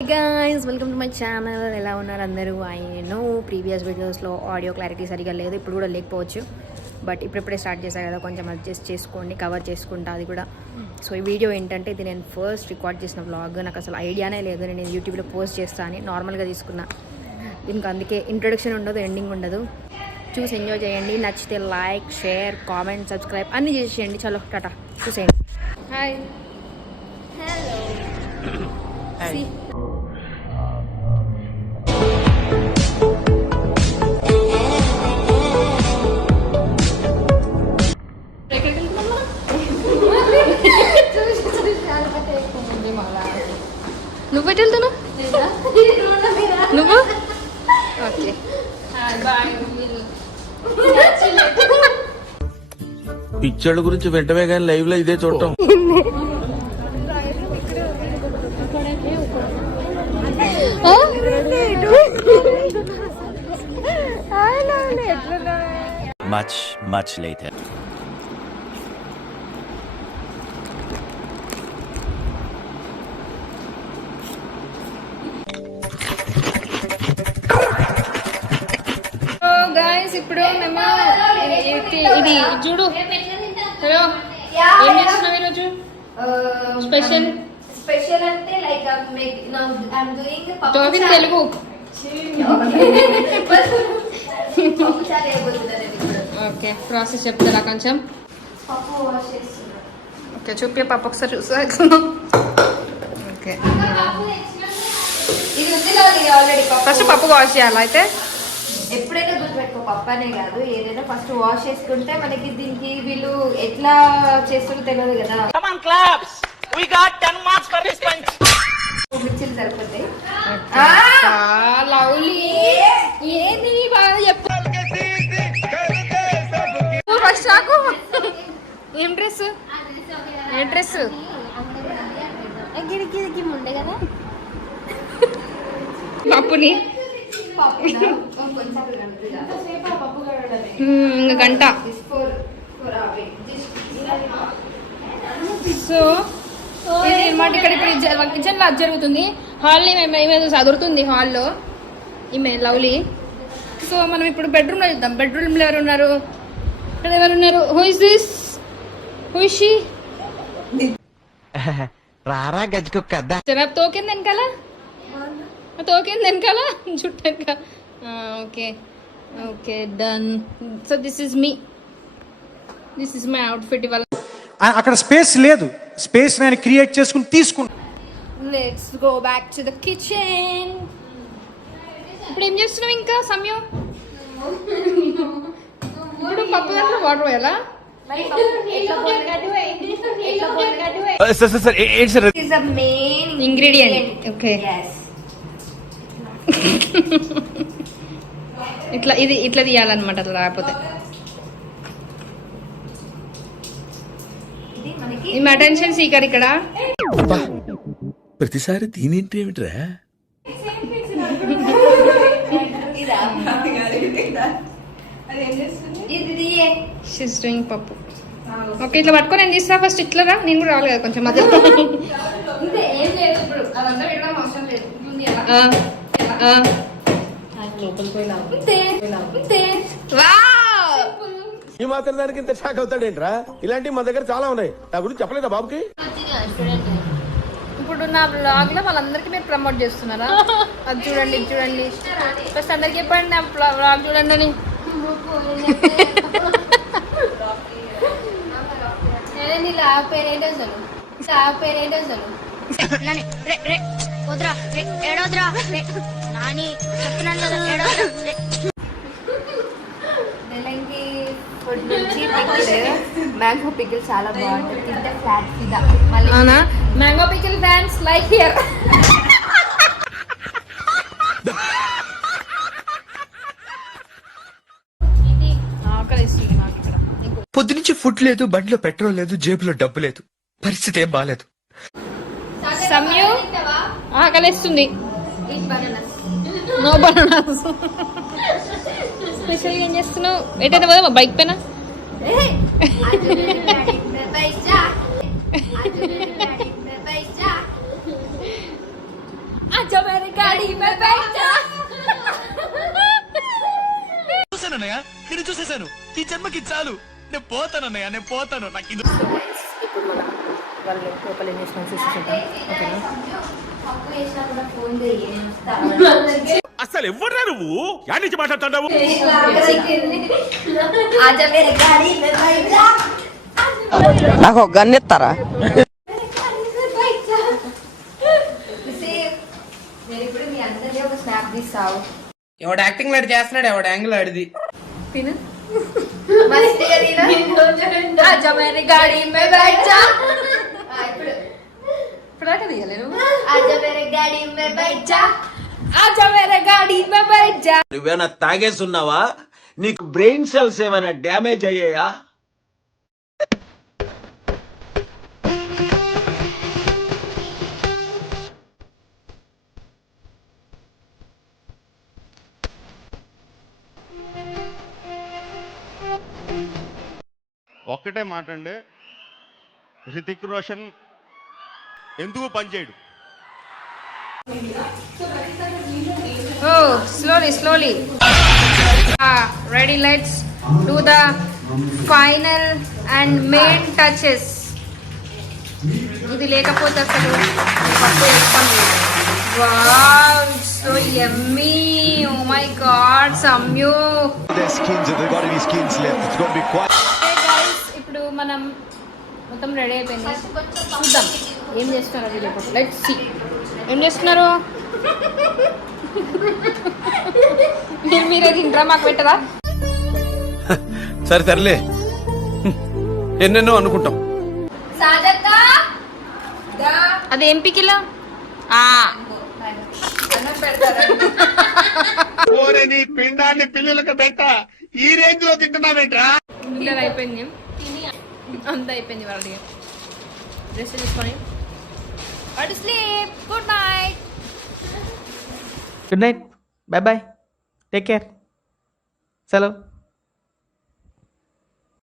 guys, welcome to my channel. ఎలా ఉన్నారు అందరూ? ఐ నో ప్రీవియస్ వీడియోస్లో ఆడియో క్లారిటీ సరిగా లేదు, ఇప్పుడు కూడా లేకపోవచ్చు. బట్ ఇప్పుడే స్టార్ట్ చేశాను కదా, కొంచెం అడ్జస్ట్ చేసుకోండి, కవర్ చేసుకుంటా అది కూడా. సో ఈ వీడియో ఏంటంటే, ఇది నేను ఫస్ట్ రికార్డ్ చేసిన వ్లాగ్. నాకు అసలు ఐడియానే లేదు నేను యూట్యూబ్లో పోస్ట్ చేస్తా అని. నార్మల్గా తీసుకున్నా. దీనికి అందుకే ఇంట్రొడక్షన్ ఉండదు, ఎండింగ్ ఉండదు. చూసి ఎంజాయ్ చేయండి. నచ్చితే లైక్, షేర్, కామెంట్, సబ్స్క్రైబ్ అన్నీ చేసేయండి. చలో టాటా, చూసేయండి. Hi, hello. నువ్వు ఎటు వెళ్తున్నావు? నువ్వు ఓకే. పిచ్చోళ్ళ గురించి వెంటనే కానీ లైవ్ లో ఇదే చూడటం. Much later. గాయస్, ఇప్పుడు మేము ఇది చూడు. హలో, ఏం చేస్తున్నావు ఈరోజు? స్పెషల్ అంటే like I'm doing talking Telugu. Okay, process చెప్తారా కొంచెం? పప్పు వాష్ చేస్తున్నా. ఓకే, చూపి పప్పు ఒకసారి చూసా. ఓకే, ఇది ఉంది ఆల్రెడీ. ఫస్ట్ పప్పు వాష్ చేయాలా? అయితే ఎప్పుడైనా గుర్తుపెట్టుకో, పప్పు అనే కాదు, ఏదైనా ఫస్ట్ వాష్ చేసుకుంటే మనకి దీనికి వీళ్ళు ఎట్లా చేస్తారో తెలియదు కదా. మిర్చిలు సరిపోతాయి. ఏంది బాగా చెప్పు. ఫస్ట్ నాకు ఏం డ్రెస్? ఏ డ్రెస్? ఉండే కదా పప్పుని ఇంకా గంట. సో అనమాట, ఇక్కడ ఇప్పుడు కిచెన్లో అది జరుగుతుంది. హాల్లో ఈమె చదువుతుంది. హాల్లో ఈమె లవ్లీ. సో మనం ఇప్పుడు బెడ్రూమ్లో చూద్దాం. బెడ్రూమ్లో ఎవరు ఉన్నారు? ఇక్కడ ఎవరు ఉన్నారు? Who is this? Who is she? రారా గజ్జుకు జనాబ్ తోకింది వెనకాల, తోకింది వెనకాల జుట్టు వెనక. Okay okay, done. So this is me, this is my outfit. ఇవాళ అక్కడ స్పేస్ లేదు, స్పేస్ నేను క్రియేట్ చేసుకుని తీసుకున్నా. Let's go back to the kitchen. ఇప్పుడు ఏం చేస్తున్నావు ఇంకా సమయం? ఇప్పుడు పప్పు దాంట్లో వాటర్ పోయాలా? ఇంగ్రీడియంట్. ఓకే, ఇట్లా ఇది ఇట్లా తీయాలన్నమాట, అట్లా రాకపోతే. ఈ అటెన్షన్ సీకర్ ఇక్కడ. ప్రతిసారి దీనింటి ఏమిట్రా? షీస్ డూయింగ్ పప్పు. ఓకే, ఇట్లా పట్టుకొని నేను తీస్తా. ఫస్ట్ ఇట్లా రా, నేను కూడా రావాలి కదా కొంచెం మధ్య. ఈ మాత్రం దానికి ఇంత షాక్ అవుతాడేంట్రా? ఇలాంటివి మన దగ్గర చాలా ఉన్నాయి. నా గురించి చెప్పలేదా బాబుకి? ఇప్పుడు నా బ్లాగ్ లో వాళ్ళందరికీ మీరు ప్రమోట్ చేస్తున్నారా? అది చూడండి, ఇది చూడండి. ఫస్ట్ అందరికి చెప్పండి నా బ్లాగ్ చూడండి అని. ఫుడ్ నుంచి మ్యాంగో పికిల్ చాలా బాగుంటుంది. తింటే ఫ్లాట్ ఫిదా. అవునా? Mango pickle fans like here. పొద్దునుంచి ఫుడ్ లేదు, బండిలో పెట్రోల్ లేదు, జేబులో డబ్బు లేదు. పరిస్థితి ఏం బాలేదు. సమయం ఆకలిస్తుంది. No bananas. స్పెషల్గా ఏం చేస్తున్నావు? ఎటైతే పోదామా బైక్ పైన? आजा मेरी गाड़ी में बैठ जा చూసానన్నయ్య నేను చూసేశాను ఈ జన్మకి చాలు నేను పోతానన్నయ్య నేను పోతాను నాకు ఇది ఇప్పుడు మనం వాళ్ళు లోపల ఏం చేసిన చూసుకుంటాం ఓకేనా పప్పు వేసినా కూడా ఫోన్ చేయి అసలు ఎవరా నువ్వు యాడ్ నుంచి మాట్లాడుతున్నావు आजा मेरे गाड़ी में बैठ जा నాకు ఒక గన్ ఇస్తారా నేను ఇప్పుడు మీ అందరినీ ఒక స్నాప్ తీస్తావు ఎవడు యాక్టింగ్ లాడి చేస్తున్నాడు ఎవడు యాంగిల్ ఆడిది తిను మస్తీగా తిను. आजा मेरी गाड़ी में बैठ जा ఇప్పుడు ఇప్పుడు దాకా తీయలేను आजा मेरे गाड़ी में बैठ जा आजा मेरे गाड़ी में बैठ जा నువ్వేనా తాగేస్తున్నావా నీకు బ్రెయిన్ సెల్స్ ఏమైనా డ్యామేజ్ అయ్యాయా ఒక్కటే మాట అండి హృతిక్ రోషన్ ఎందుకు పనిచేయడు Oh, slowly. Ready, let's do the final and main touches. ఇది లేకపోతే అసలు పప్పు వేసుకోండి. Wow, it's so yummy. Oh my God, Samyu. Hey guys, ఇప్పుడు మనం మొత్తం రెడీ అయిపోయింది. చూద్దాం ఏం చేస్తున్నారు వీళ్ళు ఇప్పుడు. Let's see. ఏం చేస్తున్నారు మీరే తింటారా మాకు పెట్టరా సరే తరలే ఎన్నెన్నో అనుకుంటాం సాజత్తా దా అది ఏం పికిలా అన్నం పెడతారా ఓరే నీ పిండాన్ని పిల్లలకు పెట్ట ఈ రేంజ్ లో తింటున్నావేంట్రా పిల్లలు అయిపోయింది అంతా అయిపోయింది వాళ్ళకి డ్రెస్ తీసుకొని what sleep good night good night bye bye take care సెలవు